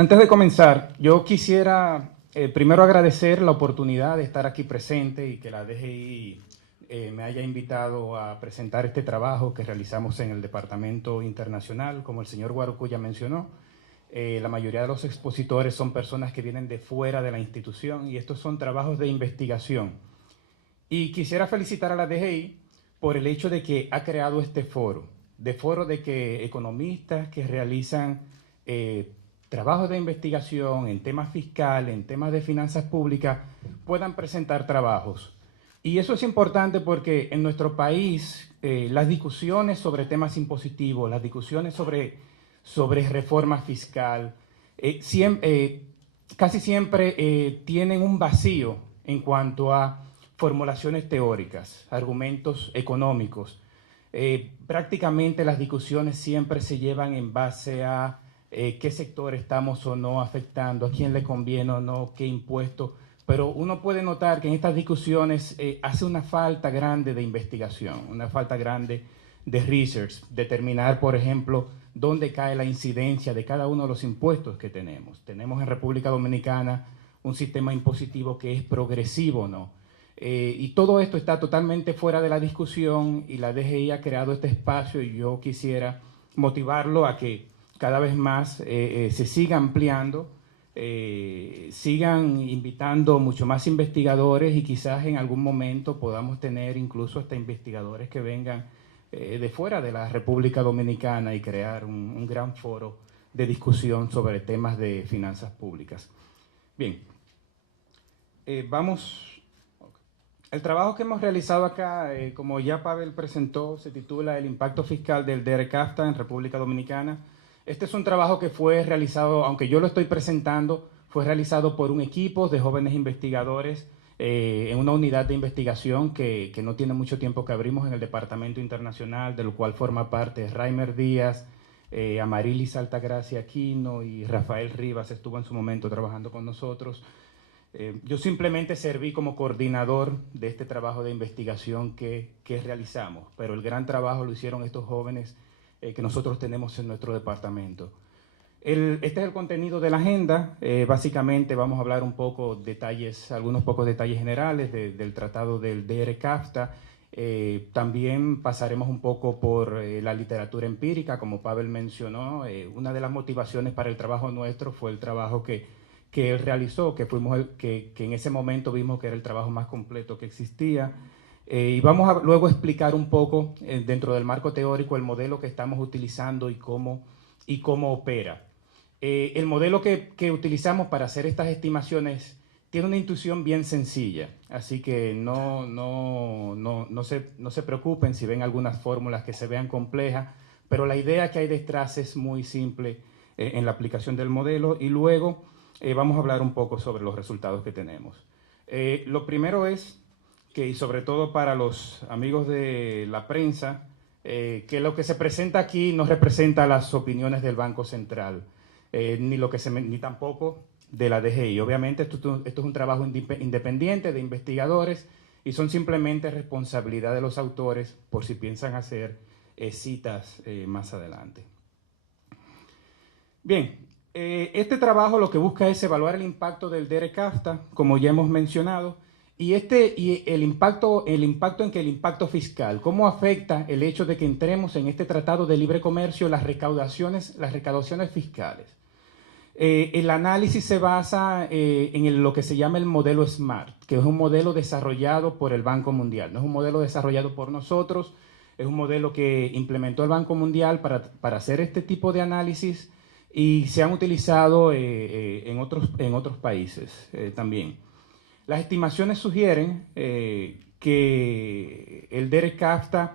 Antes de comenzar, yo quisiera primero agradecer la oportunidad de estar aquí presente y que la DGI me haya invitado a presentar este trabajo que realizamos en el Departamento Internacional. Como el señor Guaruco ya mencionó, la mayoría de los expositores son personas que vienen de fuera de la institución y estos son trabajos de investigación. Y quisiera felicitar a la DGI por el hecho de que ha creado este foro, de que economistas que realizan trabajos de investigación en temas fiscales, en temas de finanzas públicas, puedan presentar trabajos. Y eso es importante porque en nuestro país las discusiones sobre temas impositivos, las discusiones sobre reforma fiscal, casi siempre tienen un vacío en cuanto a formulaciones teóricas, argumentos económicos. Prácticamente las discusiones siempre se llevan en base a qué sector estamos o no afectando, a quién le conviene o no, qué impuesto. Pero uno puede notar que en estas discusiones hace una falta grande de investigación, una falta grande de research, determinar, por ejemplo, dónde cae la incidencia de cada uno de los impuestos que tenemos. Tenemos en República Dominicana un sistema impositivo que es progresivo, ¿no? Y todo esto está totalmente fuera de la discusión y la DGI ha creado este espacio y yo quisiera motivarlo a que cada vez más se siga ampliando, sigan invitando mucho más investigadores y quizás en algún momento podamos tener incluso hasta investigadores que vengan de fuera de la República Dominicana y crear un gran foro de discusión sobre temas de finanzas públicas. Bien, vamos. El trabajo que hemos realizado acá, como ya Pavel presentó, se titula El impacto fiscal del DERECAFTA en República Dominicana. Este es un trabajo que fue realizado, aunque yo lo estoy presentando, fue realizado por un equipo de jóvenes investigadores en una unidad de investigación que no tiene mucho tiempo que abrimos en el Departamento Internacional, del cual forma parte Raimer Díaz, Amarilis Altagracia Aquino y Rafael Rivas estuvo en su momento trabajando con nosotros. Yo simplemente serví como coordinador de este trabajo de investigación que realizamos, pero el gran trabajo lo hicieron estos jóvenes que nosotros tenemos en nuestro departamento. Este es el contenido de la agenda. Básicamente vamos a hablar un poco detalles, algunos pocos detalles generales del tratado del DERECAFTA. También pasaremos un poco por la literatura empírica, como Pavel mencionó. Una de las motivaciones para el trabajo nuestro fue el trabajo que él realizó, que en ese momento vimos que era el trabajo más completo que existía. Y vamos a luego explicar un poco, dentro del marco teórico, el modelo que estamos utilizando y cómo opera. El modelo que utilizamos para hacer estas estimaciones tiene una intuición bien sencilla, así que no se preocupen si ven algunas fórmulas que se vean complejas, pero la idea que hay detrás es muy simple en la aplicación del modelo y luego vamos a hablar un poco sobre los resultados que tenemos. Lo primero es que, y sobre todo para los amigos de la prensa, que lo que se presenta aquí no representa las opiniones del Banco Central, ni tampoco de la DGI. Obviamente esto es un trabajo independiente de investigadores y son simplemente responsabilidad de los autores por si piensan hacer citas más adelante. Bien. Este trabajo lo que busca es evaluar el impacto del DERECAFTA, como ya hemos mencionado, y el impacto en que el impacto fiscal, cómo afecta el hecho de que entremos en este tratado de libre comercio las recaudaciones fiscales. El análisis se basa en lo que se llama el modelo SMART, que es un modelo desarrollado por el Banco Mundial, no es un modelo desarrollado por nosotros, es un modelo que implementó el Banco Mundial para hacer este tipo de análisis y se han utilizado en otros países también. Las estimaciones sugieren que el DERECAFTA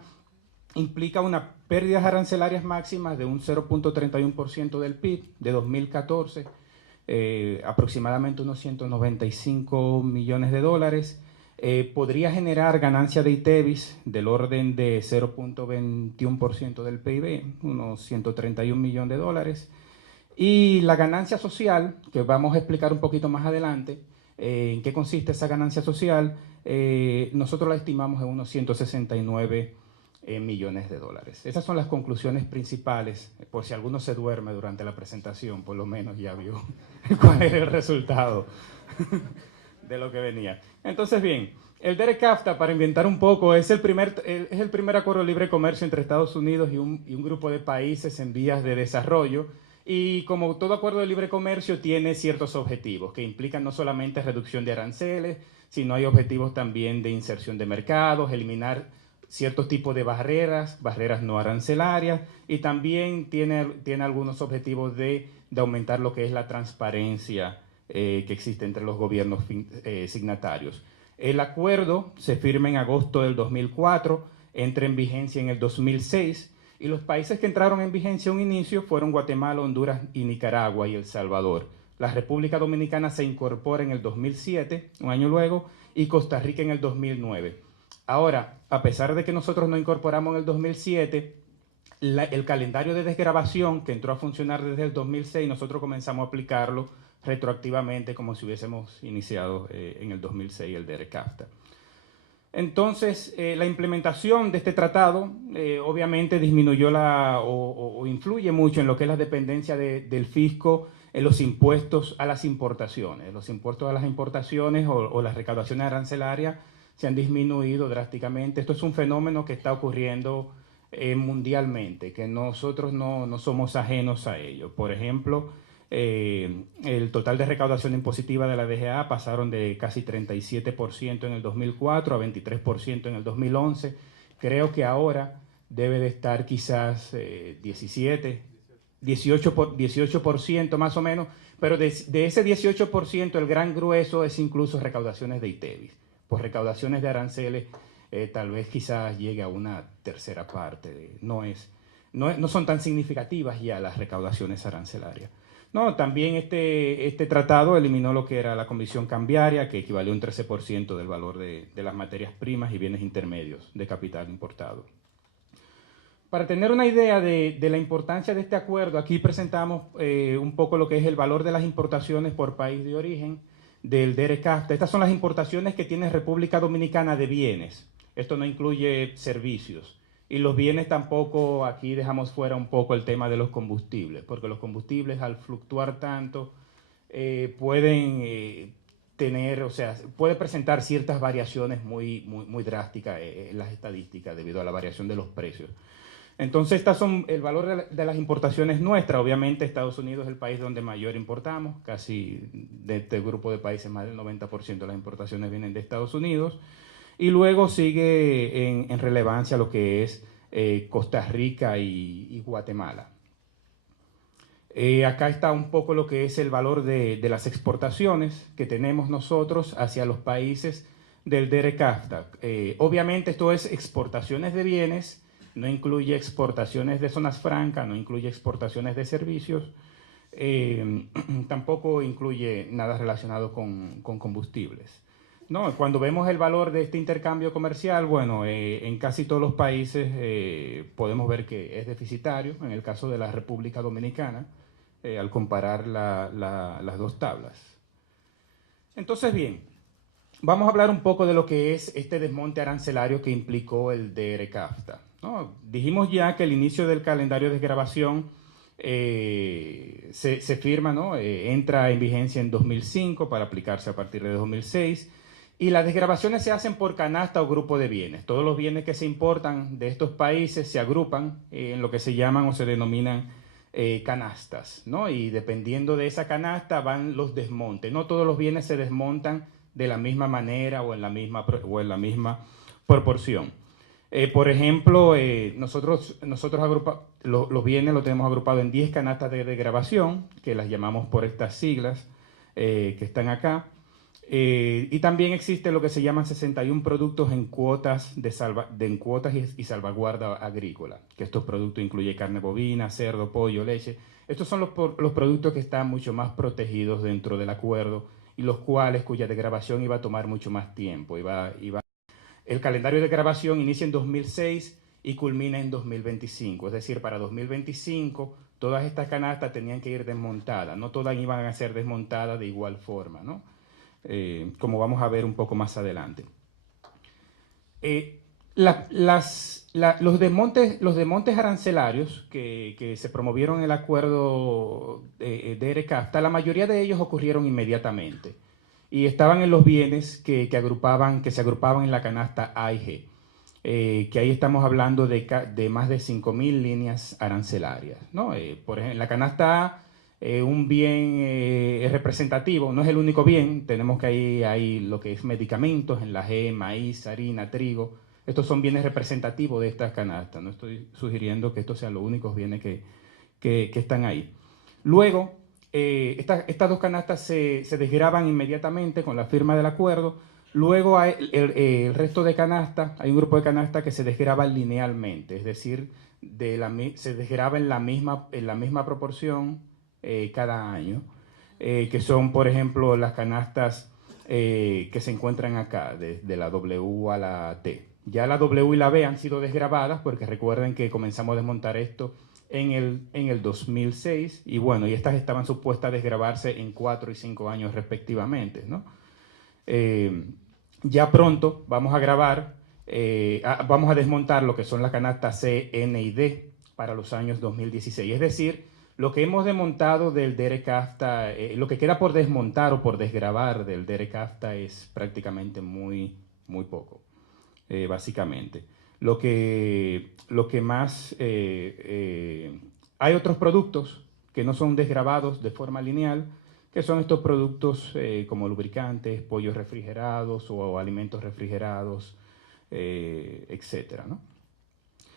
implica unas pérdidas arancelarias máximas de un 0.31% del PIB de 2014, aproximadamente unos 195 millones de dólares. Podría generar ganancia de ITEVIS del orden de 0.21% del PIB, unos 131 millones de dólares. Y la ganancia social, que vamos a explicar un poquito más adelante, en qué consiste esa ganancia social, nosotros la estimamos en unos 169 millones de dólares. Esas son las conclusiones principales, por si alguno se duerme durante la presentación, por lo menos ya vio cuál era el resultado de lo que venía. Entonces, bien, el DEREK-CAFTA, para inventar un poco, es el primer acuerdo de libre comercio entre Estados Unidos y un grupo de países en vías de desarrollo. Y como todo acuerdo de libre comercio tiene ciertos objetivos que implican no solamente reducción de aranceles, sino hay objetivos también de inserción de mercados, eliminar ciertos tipos de barreras no arancelarias, y también tiene algunos objetivos de aumentar lo que es la transparencia que existe entre los gobiernos signatarios. El acuerdo se firma en agosto del 2004, entra en vigencia en el 2006, y los países que entraron en vigencia a un inicio fueron Guatemala, Honduras y Nicaragua y El Salvador. La República Dominicana se incorpora en el 2007, un año luego, y Costa Rica en el 2009. Ahora, a pesar de que nosotros nos incorporamos en el 2007, el calendario de desgravación que entró a funcionar desde el 2006, nosotros comenzamos a aplicarlo retroactivamente como si hubiésemos iniciado en el 2006 el DEREK-CAFTA. Entonces, la implementación de este tratado obviamente disminuyó o influye mucho en lo que es la dependencia del fisco en los impuestos a las importaciones. Los impuestos a las importaciones o las recaudaciones arancelarias se han disminuido drásticamente. Esto es un fenómeno que está ocurriendo mundialmente, que nosotros no somos ajenos a ello. Por ejemplo, el total de recaudación impositiva de la DGA pasaron de casi 37% en el 2004 a 23% en el 2011. Creo que ahora debe de estar quizás 18% más o menos, pero de ese 18% el gran grueso es incluso recaudaciones de ITEVIS. Por recaudaciones de aranceles tal vez quizás llegue a una tercera parte. No son tan significativas ya las recaudaciones arancelarias. No, también este tratado eliminó lo que era la comisión cambiaria, que equivalió a un 13% del valor de las materias primas y bienes intermedios de capital importado. Para tener una idea de la importancia de este acuerdo, aquí presentamos un poco lo que es el valor de las importaciones por país de origen del DEREK-CAFTA. Estas son las importaciones que tiene República Dominicana de bienes. Esto no incluye servicios. Y los bienes tampoco, aquí dejamos fuera un poco el tema de los combustibles, porque los combustibles al fluctuar tanto pueden tener, o sea, puede presentar ciertas variaciones muy drásticas en las estadísticas debido a la variación de los precios. Entonces, estas son el valor de las importaciones nuestras. Obviamente, Estados Unidos es el país donde mayor importamos. Casi de este grupo de países, más del 90% de las importaciones vienen de Estados Unidos. Y luego sigue en relevancia lo que es Costa Rica y Guatemala. Acá está un poco lo que es el valor de las exportaciones que tenemos nosotros hacia los países del DEREK-CAFTA. Obviamente esto es exportaciones de bienes, no incluye exportaciones de zonas francas, no incluye exportaciones de servicios, tampoco incluye nada relacionado con combustibles. No, cuando vemos el valor de este intercambio comercial, bueno, en casi todos los países podemos ver que es deficitario, en el caso de la República Dominicana, al comparar las dos tablas. Entonces, bien, vamos a hablar un poco de lo que es este desmonte arancelario que implicó el DEREK-CAFTA, ¿no? Dijimos ya que el inicio del calendario de desgravación se firma, ¿no? Entra en vigencia en 2005 para aplicarse a partir de 2006. Y las desgravaciones se hacen por canasta o grupo de bienes. Todos los bienes que se importan de estos países se agrupan en lo que se llaman o se denominan canastas, ¿no? Y dependiendo de esa canasta van los desmontes. No todos los bienes se desmontan de la misma manera o en la misma proporción. Por ejemplo, nosotros los bienes los tenemos agrupados en 10 canastas de desgravación, que las llamamos por estas siglas que están acá. Y también existe lo que se llaman 61 productos en cuotas, en cuotas y salvaguarda agrícola, que estos productos incluyen carne bovina, cerdo, pollo, leche. Estos son los productos que están mucho más protegidos dentro del acuerdo y los cuales cuya desgravación iba a tomar mucho más tiempo. El calendario de grabación inicia en 2006 y culmina en 2025, es decir, para 2025 todas estas canastas tenían que ir desmontadas, no todas iban a ser desmontadas de igual forma, ¿no? Como vamos a ver un poco más adelante. Los desmontes arancelarios que se promovieron en el acuerdo de ERECAFTA, la mayoría de ellos ocurrieron inmediatamente y estaban en los bienes que se agrupaban en la canasta A y G, que ahí estamos hablando de más de 5.000 líneas arancelarias, ¿no? Por ejemplo, en la canasta A, un bien es representativo, no es el único bien, tenemos que ahí hay lo que es medicamentos, en la G, maíz, harina, trigo. Estos son bienes representativos de estas canastas. No estoy sugiriendo que estos sean los únicos bienes que están ahí. Luego, estas dos canastas se desgravan inmediatamente con la firma del acuerdo. Luego hay el resto de canastas, hay un grupo de canastas que se desgraba linealmente, es decir, se desgraba en la misma proporción cada año, que son, por ejemplo, las canastas que se encuentran acá, de la W a la T. Ya la W y la B han sido desgrabadas porque recuerden que comenzamos a desmontar esto en el 2006 y bueno, y estas estaban supuestas a desgrabarse en 4 y 5 años respectivamente, ¿no? Ya pronto vamos a vamos a desmontar lo que son las canastas C, N y D para los años 2016. Es decir, lo que hemos desmontado del DERECAFTA, lo que queda por desmontar o por desgravar del DERECAFTA es prácticamente muy poco, básicamente. Lo que más... hay otros productos que no son desgravados de forma lineal, que son estos productos como lubricantes, pollos refrigerados o alimentos refrigerados, etcétera, ¿no?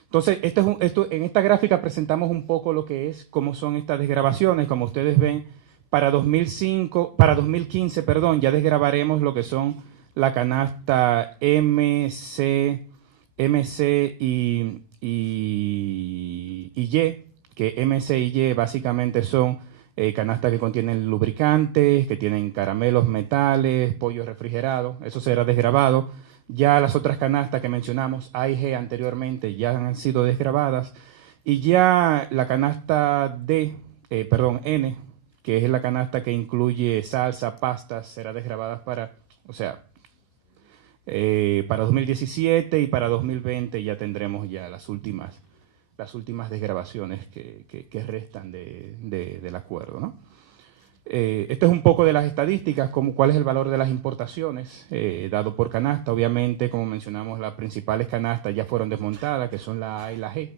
Entonces, en esta gráfica presentamos un poco lo que es, cómo son estas desgravaciones. Como ustedes ven, para 2015, perdón, ya desgravaremos lo que son la canasta MC y Y, que MC y Y básicamente son canastas que contienen lubricantes, que tienen caramelos, metales, pollo refrigerado, eso será desgravado. Ya las otras canastas que mencionamos, A y G anteriormente, ya han sido desgravadas. Y ya la canasta N, que es la canasta que incluye salsa, pastas, será desgravada para 2017 y para 2020 ya tendremos ya las últimas desgravaciones que restan del acuerdo, ¿no? Esto es un poco de las estadísticas, como cuál es el valor de las importaciones dado por canasta. Obviamente, como mencionamos, las principales canastas ya fueron desmontadas, que son la A y la G,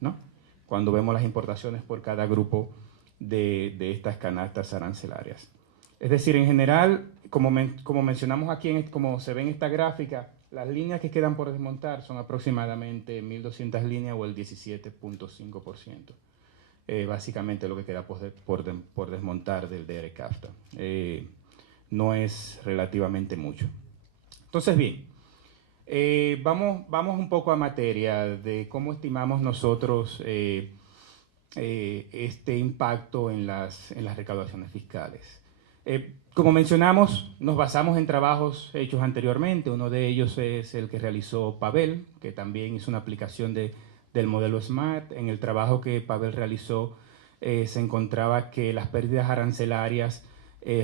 ¿no? Cuando vemos las importaciones por cada grupo de estas canastas arancelarias. Es decir, en general, como mencionamos aquí, como se ve en esta gráfica, las líneas que quedan por desmontar son aproximadamente 1.200 líneas o el 17.5%. Básicamente lo que queda por desmontar del DERECAFTA. No es relativamente mucho. Entonces, bien, vamos un poco a materia de cómo estimamos nosotros este impacto en las recaudaciones fiscales. Como mencionamos, nos basamos en trabajos hechos anteriormente. Uno de ellos es el que realizó Pavel, que también hizo una aplicación del modelo SMART. En el trabajo que Pavel realizó se encontraba que las pérdidas arancelarias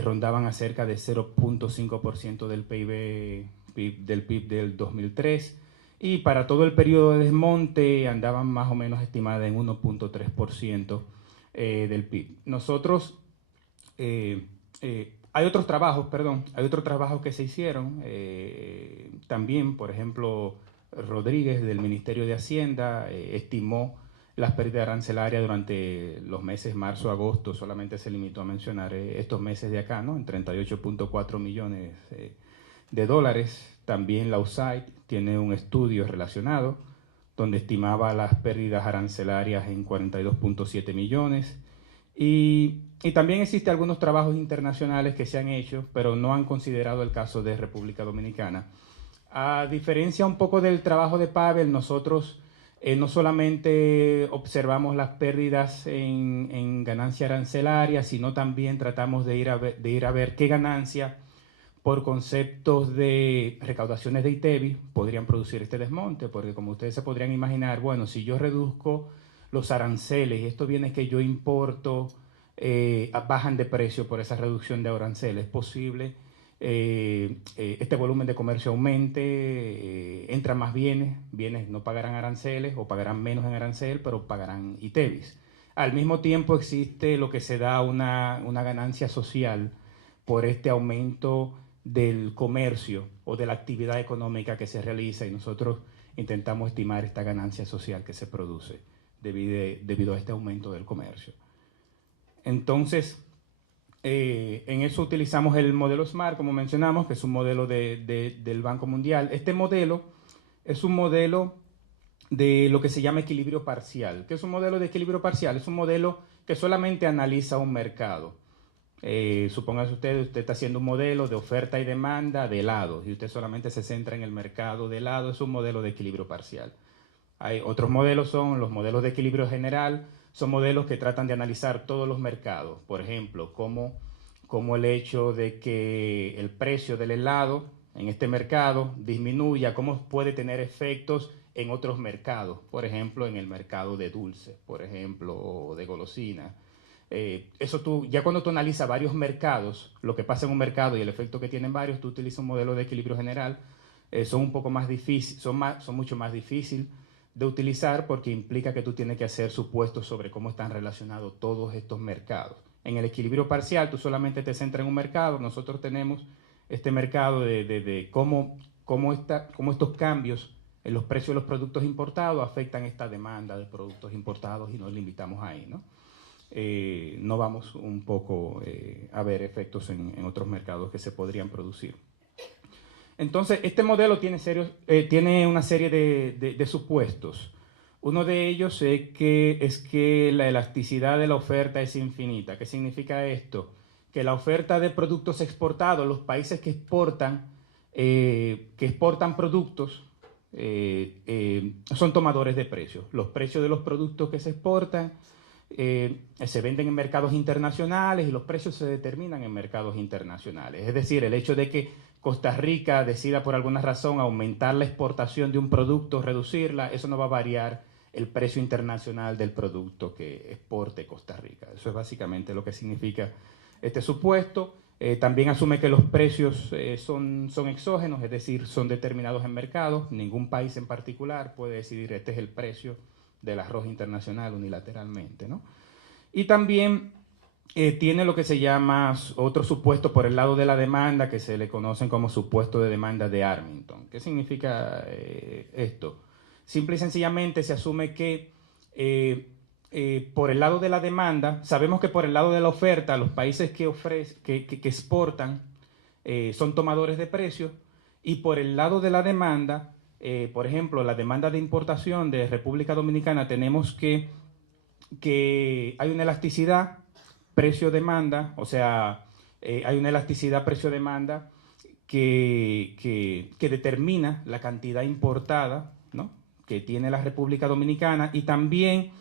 rondaban a cerca de 0.5% del PIB del 2003 y para todo el periodo de desmonte andaban más o menos estimadas en 1.3% del PIB. Nosotros... hay otros trabajos que se hicieron también, por ejemplo, Rodríguez del Ministerio de Hacienda estimó las pérdidas arancelarias durante los meses marzo-agosto, solamente se limitó a mencionar estos meses de acá, ¿no? En 38.4 millones de dólares. También la USAID tiene un estudio relacionado donde estimaba las pérdidas arancelarias en 42.7 millones. Y también existen algunos trabajos internacionales que se han hecho, pero no han considerado el caso de República Dominicana. A diferencia un poco del trabajo de Pavel, nosotros no solamente observamos las pérdidas en ganancia arancelaria, sino también tratamos de ir a ver qué ganancia por conceptos de recaudaciones de ITEVI podrían producir este desmonte, porque como ustedes se podrían imaginar, bueno, si yo reduzco los aranceles y estos bienes que yo importo bajan de precio por esa reducción de aranceles, es posible este volumen de comercio aumente, entran más bienes no pagarán aranceles o pagarán menos en arancel, pero pagarán ITEVIS. Al mismo tiempo existe lo que se da una ganancia social por este aumento del comercio o de la actividad económica que se realiza, y nosotros intentamos estimar esta ganancia social que se produce debido a este aumento del comercio. Entonces, en eso utilizamos el modelo SMART, como mencionamos, que es un modelo del Banco Mundial. Este modelo es un modelo de lo que se llama equilibrio parcial. ¿Qué es un modelo de equilibrio parcial? Es un modelo que solamente analiza un mercado. Supóngase usted está haciendo un modelo de oferta y demanda de helados y usted solamente se centra en el mercado de helados, es un modelo de equilibrio parcial. Hay otros modelos, son los modelos de equilibrio general, son modelos que tratan de analizar todos los mercados. Por ejemplo, cómo el hecho de que el precio del helado en este mercado disminuya, cómo puede tener efectos en otros mercados. Por ejemplo, en el mercado de dulces, por ejemplo, o de golosinas. Ya cuando tú analizas varios mercados, lo que pasa en un mercado y el efecto que tienen varios, tú utilizas un modelo de equilibrio general, son un poco más difíciles, son mucho más difíciles de utilizar porque implica que tú tienes que hacer supuestos sobre cómo están relacionados todos estos mercados. En el equilibrio parcial tú solamente te centras en un mercado, nosotros tenemos este mercado de cómo estos cambios en los precios de los productos importados afectan esta demanda de productos importados y nos limitamos ahí, ¿no? No vamos un poco a ver efectos en otros mercados que se podrían producir. Entonces, este modelo tiene una serie de supuestos. Uno de ellos es que la elasticidad de la oferta es infinita. ¿Qué significa esto? Que la oferta de productos exportados, los países que exportan productos, son tomadores de precios. Los precios de los productos que se exportan se venden en mercados internacionales y los precios se determinan en mercados internacionales. Es decir, el hecho de que Costa Rica decida por alguna razón aumentar la exportación de un producto, reducirla, eso no va a variar el precio internacional del producto que exporte Costa Rica. Eso es básicamente lo que significa este supuesto. También asume que los precios son exógenos, es decir, son determinados en mercados. Ningún país en particular puede decidir este es el precio del arroz internacional unilateralmente, ¿no? Y también tiene lo que se llama otro supuesto por el lado de la demanda, que se le conocen como supuesto de demanda de Armington. ¿Qué significa esto? Simple y sencillamente se asume que por el lado de la demanda, sabemos que por el lado de la oferta, los países que exportan son tomadores de precios, y por el lado de la demanda, por ejemplo, la demanda de importación de República Dominicana, tenemos que hay una elasticidad precio-demanda, o sea, hay una elasticidad precio-demanda que determina la cantidad importada, ¿no?, que tiene la República Dominicana, y también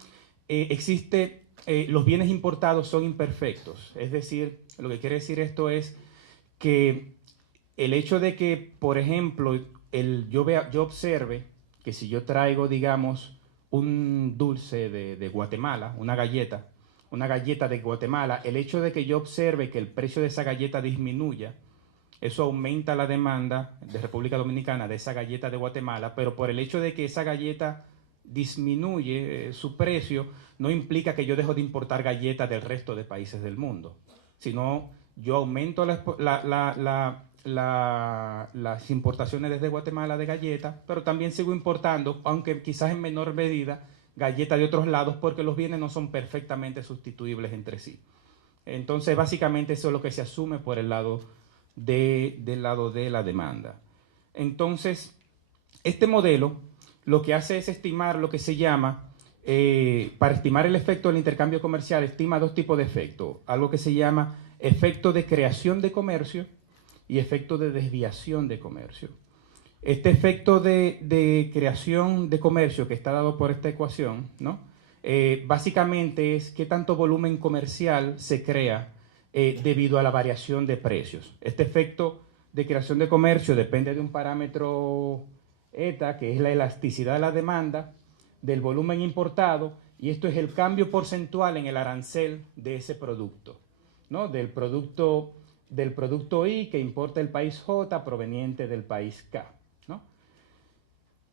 los bienes importados son imperfectos. Es decir, lo que quiere decir esto es que el hecho de que, por ejemplo, yo observe que si yo traigo, digamos, un dulce de Guatemala, una galleta de Guatemala, el hecho de que yo observe que el precio de esa galleta disminuya, eso aumenta la demanda de República Dominicana de esa galleta de Guatemala, pero por el hecho de que esa galleta disminuye su precio, no implica que yo dejo de importar galletas del resto de países del mundo, sino yo aumento las importaciones desde Guatemala de galletas, pero también sigo importando, aunque quizás en menor medida, galletas de otros lados, porque los bienes no son perfectamente sustituibles entre sí. Entonces, básicamente eso es lo que se asume por el lado del lado de la demanda. Entonces, este modelo lo que hace es estimar lo que se llama, para estimar el efecto del intercambio comercial, estima dos tipos de efectos. Algo que se llama efecto de creación de comercio y efecto de desviación de comercio. Este efecto de creación de comercio que está dado por esta ecuación, ¿no?, básicamente es qué tanto volumen comercial se crea debido a la variación de precios. Este efecto de creación de comercio depende de un parámetro eta, que es la elasticidad de la demanda, del volumen importado, y esto es el cambio porcentual en el arancel de ese producto, ¿no?, del producto del producto I que importa el país J proveniente del país K, ¿no?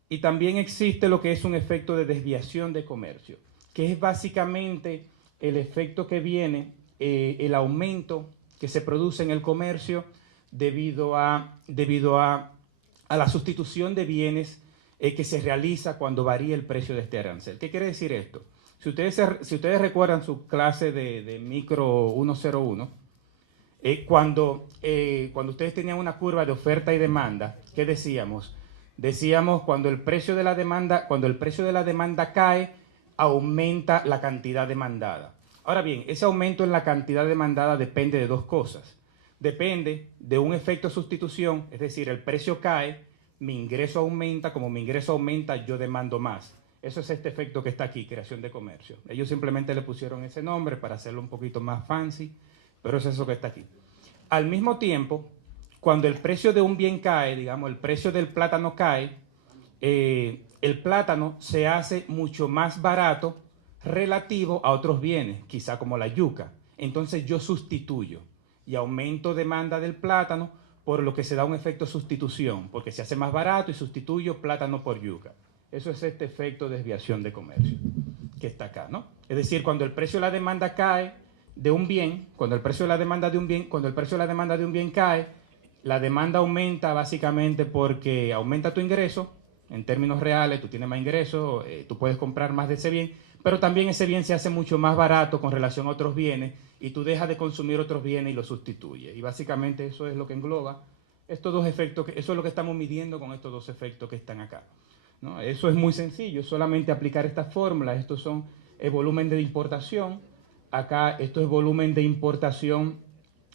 Y también existe lo que es un efecto de desviación de comercio, que es básicamente el efecto que viene, el aumento que se produce en el comercio debido a la sustitución de bienes que se realiza cuando varía el precio de este arancel. ¿Qué quiere decir esto? Si ustedes recuerdan su clase de micro 101, cuando ustedes tenían una curva de oferta y demanda, ¿qué decíamos? Decíamos cuando el precio de la demanda cae, aumenta la cantidad demandada. Ahora bien, ese aumento en la cantidad demandada depende de dos cosas. Depende de un efecto de sustitución, es decir, el precio cae, mi ingreso aumenta, como mi ingreso aumenta, yo demando más. Eso es este efecto que está aquí, creación de comercio. Ellos simplemente le pusieron ese nombre para hacerlo un poquito más fancy, pero es eso que está aquí. Al mismo tiempo, cuando el precio de un bien cae, digamos, el precio del plátano cae, el plátano se hace mucho más barato relativo a otros bienes, quizá como la yuca. Entonces yo sustituyo y aumento demanda del plátano, por lo que se da un efecto sustitución, porque se hace más barato y sustituyo plátano por yuca. Eso es este efecto de desviación de comercio que está acá, ¿no? Es decir, cuando el precio de la demanda cae de un bien, cuando el precio de la demanda de un bien cae, la demanda aumenta básicamente porque aumenta tu ingreso, en términos reales, tú tienes más ingresos, tú puedes comprar más de ese bien, pero también ese bien se hace mucho más barato con relación a otros bienes y tú dejas de consumir otros bienes y los sustituyes. Y básicamente eso es lo que engloba estos dos efectos, eso es lo que estamos midiendo con estos dos efectos que están acá, ¿no? Eso es muy sencillo, es solamente aplicar estas fórmulas. Estos son el volumen de importación. Acá esto es volumen de importación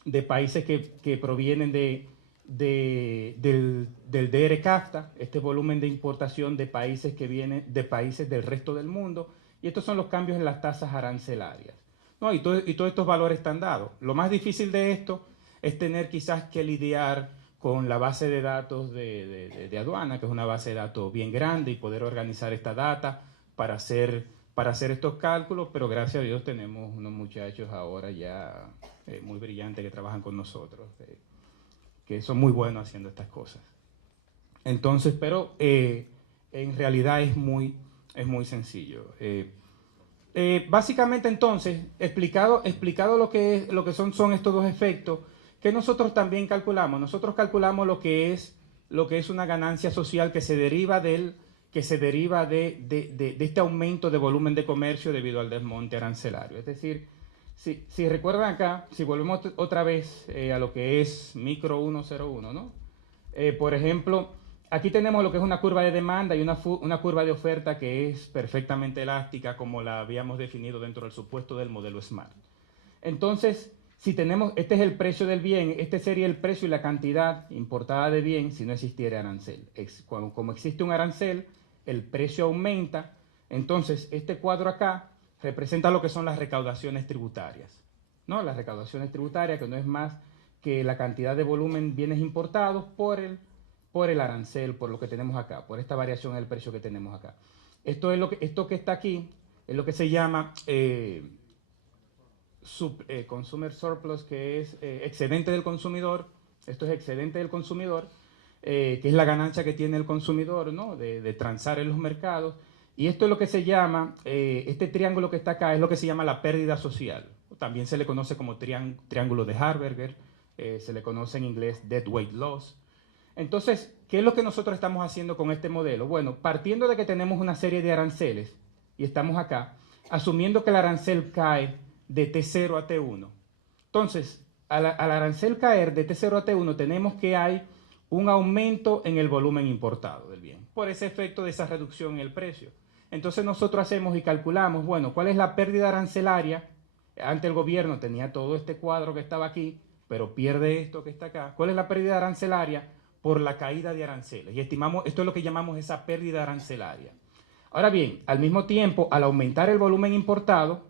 de países que provienen del DR-CAFTA, este volumen de importación de países que vienen de países del resto del mundo, y estos son los cambios en las tasas arancelarias, ¿no? Y todos estos valores están dados. Lo más difícil de esto es tener quizás que lidiar con la base de datos de aduana, que es una base de datos bien grande, y poder organizar esta data para hacer estos cálculos, pero gracias a Dios tenemos unos muchachos ahora ya muy brillantes que trabajan con nosotros, que son muy buenos haciendo estas cosas. Entonces, pero en realidad es muy sencillo. Básicamente entonces, explicado lo que son estos dos efectos, que nosotros también calculamos. Nosotros calculamos lo que es una ganancia social que se deriva de este aumento de volumen de comercio debido al desmonte arancelario. Es decir, si recuerdan acá, si volvemos otra vez a lo que es micro 101, ¿no? Por ejemplo, aquí tenemos lo que es una curva de demanda y una curva de oferta que es perfectamente elástica, como la habíamos definido dentro del supuesto del modelo SMART. Entonces, si tenemos, este es el precio del bien, este sería el precio y la cantidad importada de bien si no existiera arancel. Como existe un arancel, el precio aumenta. Entonces, este cuadro acá representa lo que son las recaudaciones tributarias, ¿no? Las recaudaciones tributarias, que no es más que la cantidad de volumen bienes importados por el arancel, por lo que tenemos acá, por esta variación en el precio que tenemos acá. Esto que está aquí es lo que se llama consumer surplus, que es excedente del consumidor. Esto es excedente del consumidor, que es la ganancia que tiene el consumidor, ¿no? de transar en los mercados. Y esto es lo que se llama, este triángulo que está acá es lo que se llama la pérdida social. También se le conoce como triángulo de Harberger, se le conoce en inglés deadweight loss. Entonces, ¿qué es lo que nosotros estamos haciendo con este modelo? Bueno, partiendo de que tenemos una serie de aranceles, y estamos acá, asumiendo que el arancel cae de T0 a T1. Entonces, al arancel caer de T0 a T1, tenemos que hay un aumento en el volumen importado del bien, por ese efecto de esa reducción en el precio. Entonces nosotros hacemos y calculamos, bueno, ¿cuál es la pérdida arancelaria? Antes el gobierno tenía todo este cuadro que estaba aquí, pero pierde esto que está acá. ¿Cuál es la pérdida arancelaria? Por la caída de aranceles. Y estimamos, esto es lo que llamamos esa pérdida arancelaria. Ahora bien, al mismo tiempo, al aumentar el volumen importado,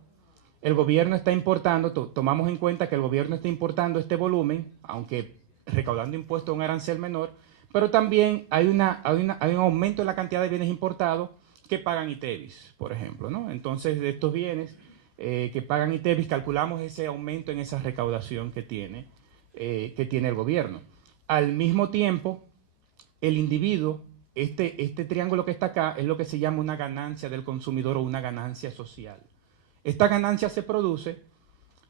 el gobierno está importando, tomamos en cuenta que el gobierno está importando este volumen, aunque recaudando impuestos a un arancel menor, pero también hay un aumento en la cantidad de bienes importados que pagan ITEVIS, por ejemplo, ¿no? Entonces, de estos bienes que pagan ITEVIS, calculamos ese aumento en esa recaudación que tiene que tiene el gobierno. Al mismo tiempo, el individuo, este triángulo que está acá, es lo que se llama una ganancia del consumidor o una ganancia social. Esta ganancia se produce,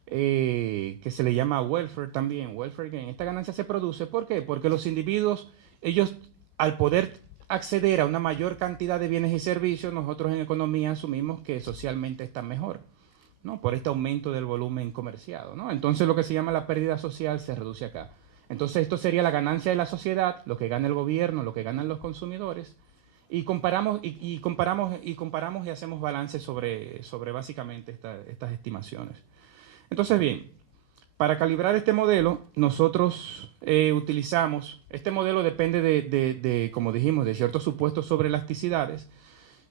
que se le llama welfare también, welfare gain. Esta ganancia se produce, ¿por qué? Porque los individuos, ellos, al poder acceder a una mayor cantidad de bienes y servicios, nosotros en economía asumimos que socialmente están mejor, ¿no? Por este aumento del volumen comerciado, ¿no? Entonces lo que se llama la pérdida social se reduce acá. Entonces esto sería la ganancia de la sociedad, lo que gana el gobierno, lo que ganan los consumidores, y comparamos y hacemos balance sobre básicamente estas estimaciones. Entonces, bien, para calibrar este modelo, nosotros utilizamos, este modelo depende como dijimos, de ciertos supuestos sobre elasticidades.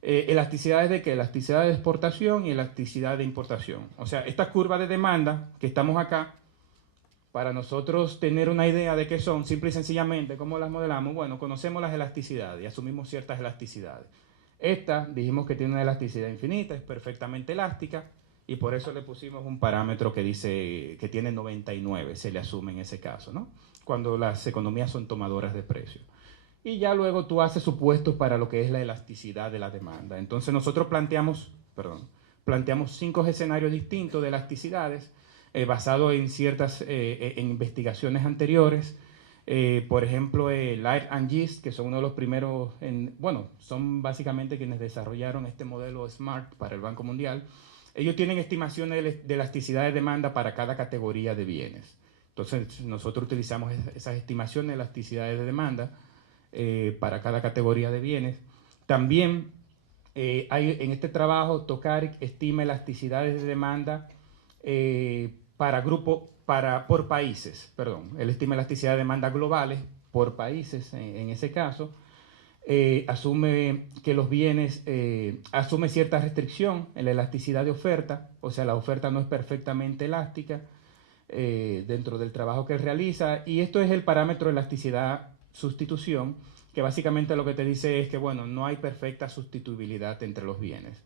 ¿Elasticidades de qué? Elasticidad de exportación y elasticidad de importación. O sea, esta curva de demanda que estamos acá, para nosotros tener una idea de qué son, simple y sencillamente, ¿cómo las modelamos? Bueno, conocemos las elasticidades y asumimos ciertas elasticidades. Esta dijimos que tiene una elasticidad infinita, es perfectamente elástica, y por eso le pusimos un parámetro que dice que tiene 99, se le asume en ese caso, ¿no? Cuando las economías son tomadoras de precio. Y ya luego tú haces supuestos para lo que es la elasticidad de la demanda. Entonces nosotros planteamos 5 escenarios distintos de elasticidades, basado en ciertas en investigaciones anteriores. Por ejemplo, Light and Gist, que son uno de los primeros, son básicamente quienes desarrollaron este modelo SMART para el Banco Mundial. Ellos tienen estimaciones de elasticidad de demanda para cada categoría de bienes. Entonces, nosotros utilizamos esas estimaciones de elasticidades de demanda para cada categoría de bienes. También hay en este trabajo, Tokarik estima elasticidades de demanda por países, él estima elasticidad de demanda globales por países en ese caso. Asume que los bienes, asume cierta restricción en la elasticidad de oferta, o sea, la oferta no es perfectamente elástica dentro del trabajo que realiza, y esto es el parámetro de elasticidad sustitución, que básicamente lo que te dice es que, bueno, no hay perfecta sustituibilidad entre los bienes.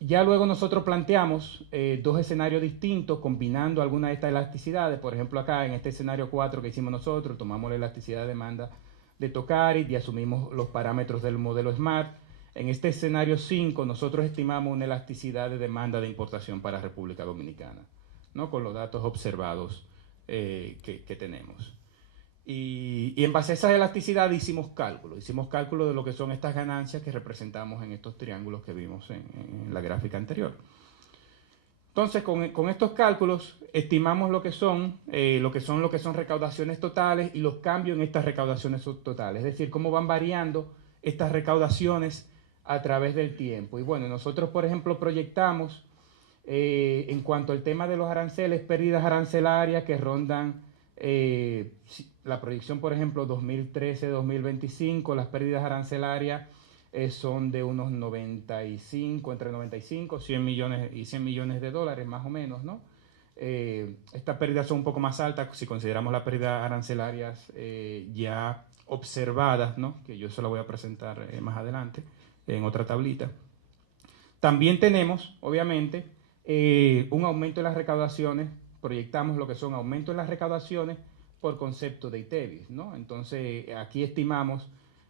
Ya luego nosotros planteamos 2 escenarios distintos combinando algunas de estas elasticidades. Por ejemplo, acá en este escenario 4 que hicimos nosotros, tomamos la elasticidad de demanda de Tokarik y asumimos los parámetros del modelo SMART. En este escenario 5 nosotros estimamos una elasticidad de demanda de importación para República Dominicana, ¿no? Con los datos observados que tenemos. Y en base a esa elasticidad hicimos cálculo de lo que son estas ganancias que representamos en estos triángulos que vimos en la gráfica anterior. Entonces, con estos cálculos estimamos lo que son recaudaciones totales y los cambios en estas recaudaciones totales, es decir, cómo van variando estas recaudaciones a través del tiempo. Y bueno, nosotros, por ejemplo, proyectamos en cuanto al tema de los aranceles, pérdidas arancelarias que rondan la proyección, por ejemplo, 2013-2025, las pérdidas arancelarias son de unos entre 95, 100 millones y 100 millones de dólares, más o menos, ¿no? Estas pérdidas son un poco más altas si consideramos las pérdidas arancelarias ya observadas, ¿no? Que yo se la voy a presentar más adelante en otra tablita. También tenemos, obviamente, un aumento en las recaudaciones. Proyectamos lo que son aumentos en las recaudaciones por concepto de ITEVIS, ¿no? Entonces, aquí estimamos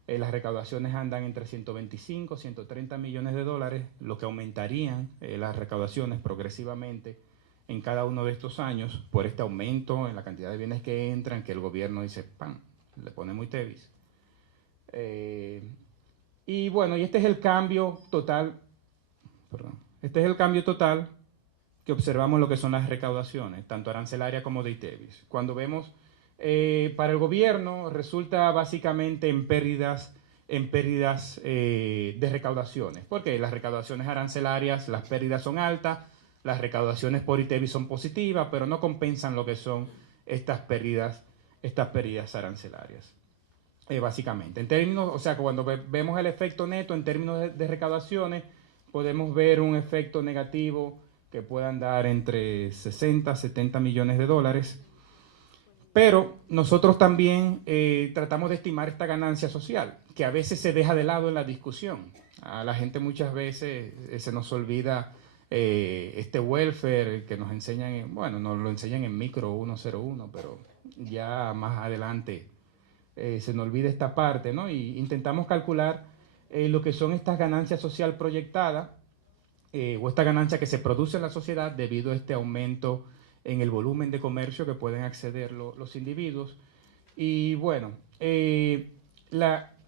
las recaudaciones andan entre 125 y 130 millones de dólares, lo que aumentarían las recaudaciones progresivamente en cada uno de estos años por este aumento en la cantidad de bienes que entran, que el gobierno dice, ¡pam!, le pone muy ITEVIS. Y bueno, y este es el cambio total, que observamos lo que son las recaudaciones, tanto arancelarias como de ITEVIS. Cuando vemos, para el gobierno resulta básicamente en pérdidas de recaudaciones, porque las recaudaciones arancelarias, las pérdidas son altas, las recaudaciones por ITEVIS son positivas, pero no compensan lo que son estas pérdidas arancelarias. Básicamente, en términos, o sea, cuando vemos el efecto neto en términos de recaudaciones, podemos ver un efecto negativo que puedan dar entre 60 a 70 millones de dólares. Pero nosotros también tratamos de estimar esta ganancia social, que a veces se deja de lado en la discusión. A la gente muchas veces se nos olvida este welfare que nos enseñan, bueno, nos lo enseñan en micro 101, pero ya más adelante se nos olvida esta parte, ¿no? Y intentamos calcular lo que son estas ganancias social proyectadas o esta ganancia que se produce en la sociedad debido a este aumento en el volumen de comercio que pueden acceder los individuos. Y bueno, en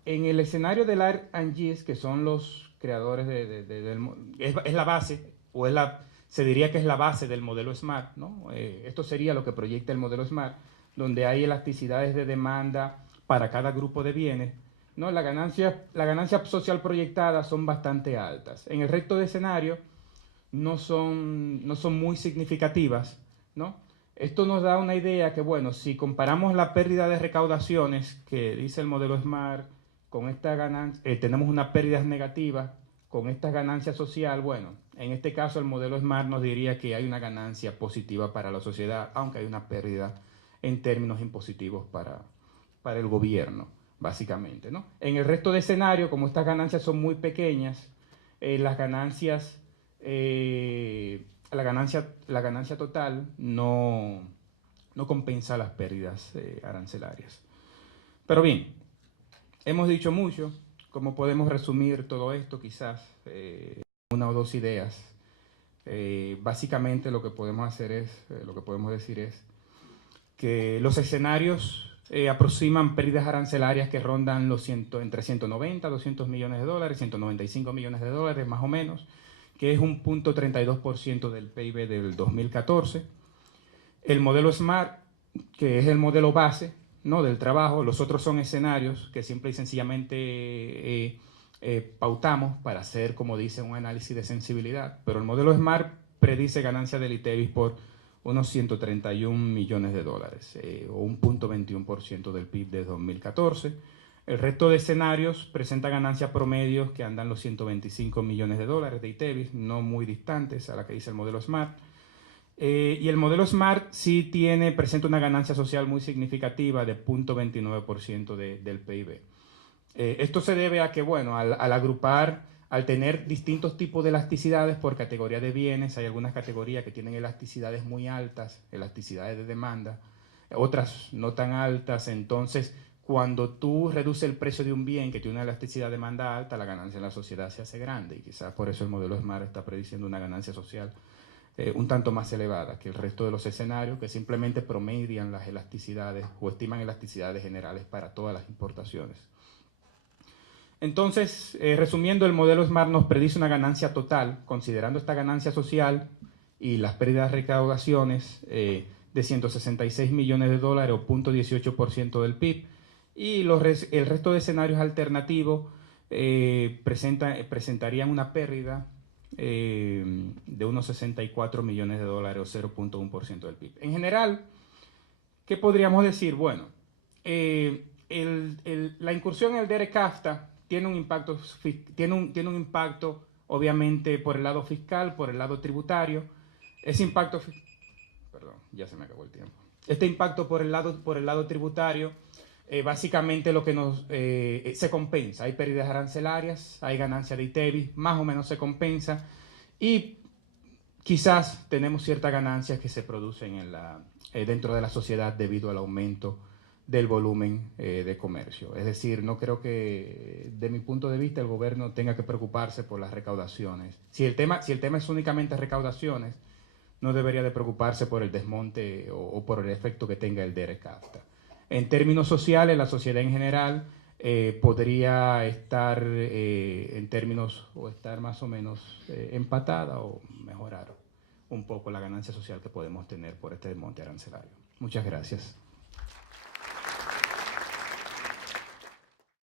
el escenario del ARC&GIS, que son los creadores es la base, o se diría que es la base del modelo SMART, ¿no? Esto sería lo que proyecta el modelo SMART, donde hay elasticidades de demanda para cada grupo de bienes, ¿no? La ganancia social proyectada son bastante altas. En el resto de escenarios no son muy significativas, ¿no? Esto nos da una idea que, bueno, si comparamos la pérdida de recaudaciones que dice el modelo SMART con esta ganancia, tenemos unas pérdidas negativas con esta ganancia social, bueno, en este caso el modelo SMART nos diría que hay una ganancia positiva para la sociedad, aunque hay una pérdida en términos impositivos para el gobierno, básicamente, ¿no? En el resto de escenarios, como estas ganancias son muy pequeñas, las ganancias la ganancia total no compensa las pérdidas arancelarias. Pero bien, hemos dicho mucho. ¿Cómo podemos resumir todo esto? Quizás una o dos ideas. Básicamente lo que podemos decir es que los escenarios aproximan pérdidas arancelarias que rondan entre 190 a 200 millones de dólares, 195 millones de dólares más o menos, que es un 0.32% del PIB del 2014. El modelo SMART, que es el modelo base, ¿no?, del trabajo. Los otros son escenarios que simple y sencillamente pautamos para hacer, como dice, un análisis de sensibilidad. Pero el modelo SMART predice ganancia del ITEVIS por unos 131 millones de dólares, o un 0.21% del PIB de 2014. El resto de escenarios presenta ganancias promedios que andan los 125 millones de dólares de ITEVIS, no muy distantes a la que dice el modelo SMART. Y el modelo SMART sí presenta una ganancia social muy significativa de 0.29% del PIB. Esto se debe a que, bueno, al tener distintos tipos de elasticidades por categoría de bienes, hay algunas categorías que tienen elasticidades muy altas, elasticidades de demanda, otras no tan altas. Entonces, cuando tú reduces el precio de un bien que tiene una elasticidad de demanda alta, la ganancia en la sociedad se hace grande, y quizás por eso el modelo SMART está prediciendo una ganancia social un tanto más elevada que el resto de los escenarios, que simplemente promedian las elasticidades o estiman elasticidades generales para todas las importaciones. Entonces, resumiendo, el modelo SMART nos predice una ganancia total, considerando esta ganancia social y las pérdidas de recaudaciones, de 166 millones de dólares o 0.18% del PIB, y el resto de escenarios alternativos presentarían una pérdida de unos 64 millones de dólares o 0.1% del PIB. En general, ¿qué podríamos decir? Bueno, la incursión en el DERE-CAFTA tiene un impacto, obviamente, por el lado fiscal, por el lado tributario. Ese impacto, perdón, ya se me acabó el tiempo. Este impacto por el lado tributario, básicamente lo que se compensa. Hay pérdidas arancelarias, hay ganancia de ITEVIS, más o menos se compensa, y quizás tenemos ciertas ganancias que se producen dentro de la sociedad debido al aumento del volumen de comercio. Es decir, no creo que, de mi punto de vista, el gobierno tenga que preocuparse por las recaudaciones. Si el tema es únicamente recaudaciones, no debería de preocuparse por el desmonte o por el efecto que tenga el DERE-CAFTA. En términos sociales, la sociedad en general podría estar estar más o menos empatada o mejorar un poco la ganancia social que podemos tener por este desmonte arancelario. Muchas gracias.